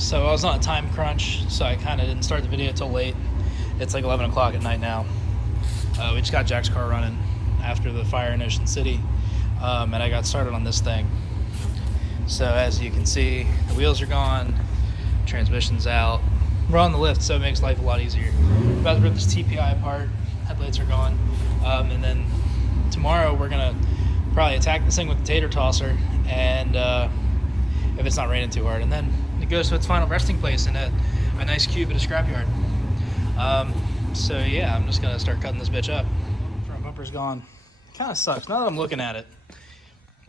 So I was on a time crunch, so I kind of didn't start the video till late. It's like 11 o'clock at night now. We just got Jack's car running after the fire in Ocean City, and I got started on this thing. So as you can see, the wheels are gone, transmission's out. We're on the lift, so it makes life a lot easier. We're about to rip this TPI apart, headlights are gone, and then tomorrow we're gonna probably attack this thing with the tater tosser, and if it's not raining too hard, and then it goes to its final resting place in a nice cube at a scrapyard. So yeah, I'm just gonna start cutting this bitch up. Front bumper's gone. Kind of sucks. Now that I'm looking at it,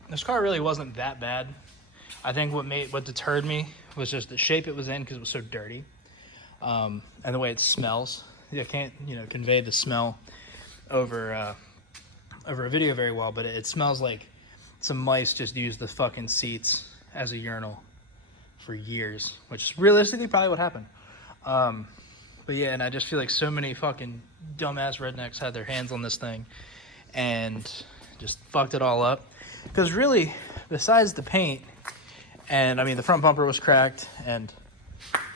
this car really wasn't that bad. I think what deterred me was just the shape it was in because it was so dirty, and the way it smells. I can't convey the smell over a video very well, but it smells like some mice just used the fucking seats as a urinal for years, which is realistically probably what happened. But yeah, and I just feel like so many fucking dumbass rednecks had their hands on this thing and just fucked it all up. Because really, besides the paint, and I mean the front bumper was cracked, and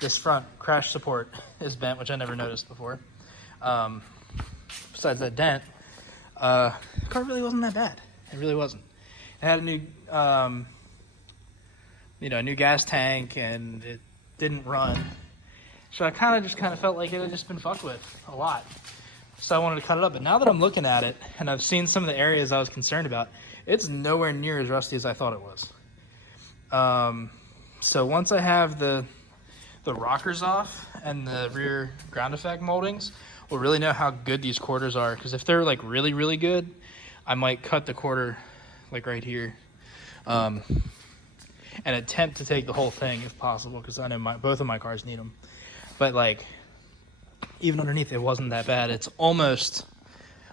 this front crash support is bent, which I never noticed before. Besides that dent, the car really wasn't that bad. It really wasn't. It had a new, a new gas tank, and it didn't run. So I kind of felt like it had just been fucked with a lot. So I wanted to cut it up. But now that I'm looking at it, and I've seen some of the areas I was concerned about, it's nowhere near as rusty as I thought it was. So once I have the rockers off and the rear ground effect moldings, we'll really know how good these quarters are. Because if they're like really, really good, I might cut the quarter like right here, and attempt to take the whole thing if possible, because I know both of my cars need them. But like, even underneath, it wasn't that bad. It's almost,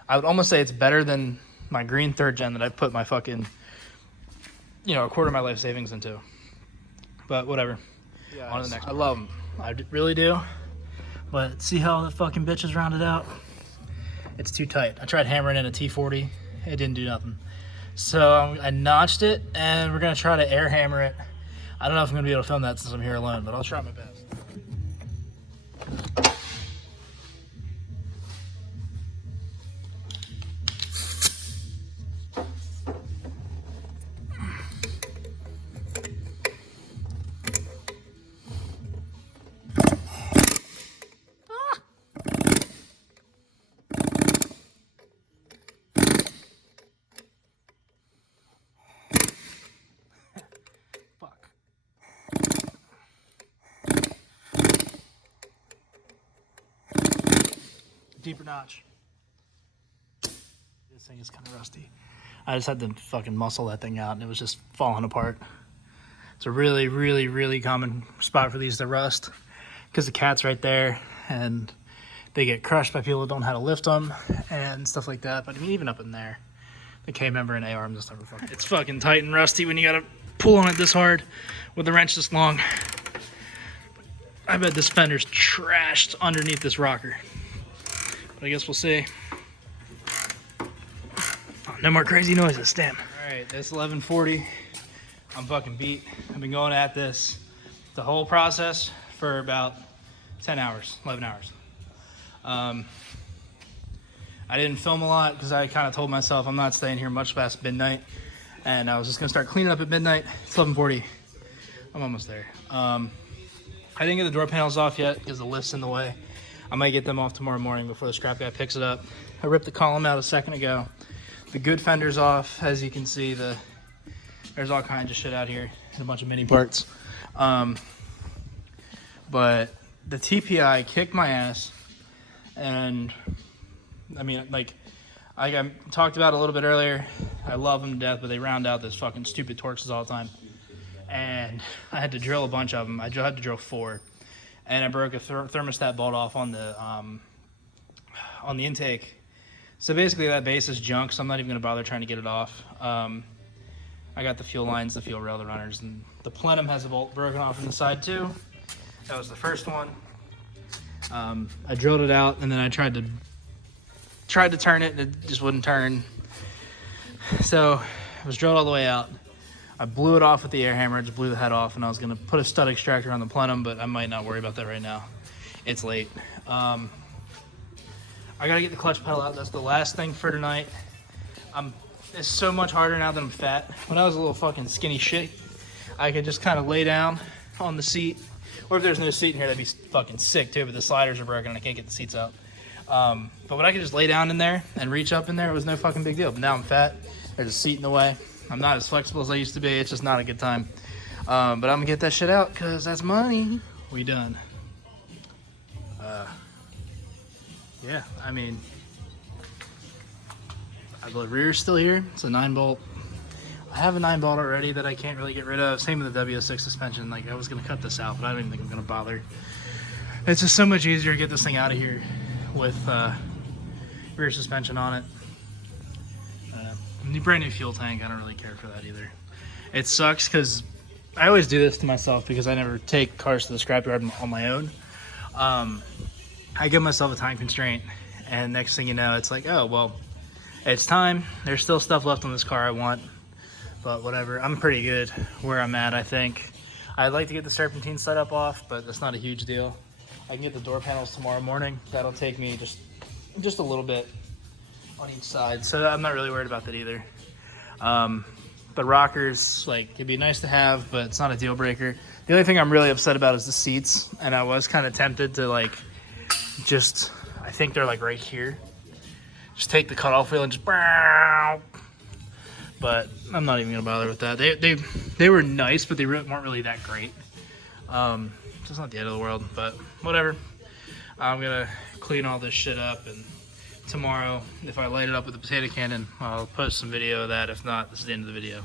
I would almost say it's better than my green third gen that I put my fucking, a quarter of my life savings into. But whatever. Yeah, on to the next. I love them. I really do. But see how the fucking bitch is rounded out? It's too tight. I tried hammering in a T40. It didn't do nothing. So I notched it, and we're going to try to air hammer it. I don't know if I'm going to be able to film that since I'm here alone, but I'll try my best. Deeper notch. This thing is kind of rusty. I just had to fucking muscle that thing out, and it was just falling apart. It's a really, really, really common spot for these to rust because the cat's right there, and they get crushed by people who don't know how to lift them and stuff like that. But I mean, even up in there, the K-member and A-arms and stuff are fucking. It's fucking tight and rusty when you gotta pull on it this hard with the wrench this long. I bet this fender's trashed underneath this rocker. I guess we'll see. Oh, no more crazy noises, damn. All right, it's 11:40. I'm fucking beat. I've been going at this, the whole process, for about 10 hours, 11 hours. I didn't film a lot because I kind of told myself I'm not staying here much past midnight, and I was just gonna start cleaning up at midnight. It's 11:40. I'm almost there. I didn't get the door panels off yet because the lift's in the way. I might get them off tomorrow morning before the scrap guy picks it up. I ripped the column out a second ago. The good fender's off. As you can see, there's all kinds of shit out here and a bunch of mini parts. But the TPI kicked my ass. And I mean, like I talked about a little bit earlier, I love them to death, but they round out those fucking stupid Torxes all the time. And I had to drill a bunch of them. I had to drill 4. And I broke a thermostat bolt off on the intake. So basically that base is junk, so I'm not even going to bother trying to get it off. I got the fuel lines, the fuel rail, the runners, and the plenum has a bolt broken off on the side too. That was the first one. I drilled it out, and then I tried to turn it, and it just wouldn't turn. So it was drilled all the way out. I blew it off with the air hammer, just blew the head off, and I was gonna put a stud extractor on the plenum, but I might not worry about that right now. It's late. I gotta get the clutch pedal out. That's the last thing for tonight. It's so much harder now that I'm fat. When I was a little fucking skinny shit, I could just kind of lay down on the seat. Or if there's no seat in here, that'd be fucking sick too, but the sliders are broken and I can't get the seats out. But when I could just lay down in there and reach up in there, it was no fucking big deal. But now I'm fat. There's a seat in the way. I'm not as flexible as I used to be. It's just not a good time. But I'm gonna get that shit out because that's money. We done. Yeah, I mean, the rear's still here. It's a 9-bolt. I have a 9-bolt already that I can't really get rid of. Same with the W06 suspension. Like, I was gonna cut this out, but I don't even think I'm gonna bother. It's just so much easier to get this thing out of here with rear suspension on it. Brand new fuel tank. I don't really care for that either. It sucks because I always do this to myself because I never take cars to the scrapyard on my own. I give myself a time constraint, and next thing you know, it's like, oh, well, it's time. There's still stuff left on this car I want, but whatever. I'm pretty good where I'm at, I think. I'd like to get the serpentine setup off, but that's not a huge deal. I can get the door panels tomorrow morning. That'll take me just a little bit on each side, so I'm not really worried about that either. The rockers, like, it'd be nice to have, but it's not a deal breaker. The only thing I'm really upset about is the seats, and I was kind of tempted to, like, I think they're like right here. Just take the cutoff wheel and just, but I'm not even gonna bother with that. They were nice, but they weren't really that great. So it's not the end of the world, but whatever. I'm gonna clean all this shit up, and tomorrow, if I light it up with a potato cannon, I'll post some video of that. If not, this is the end of the video.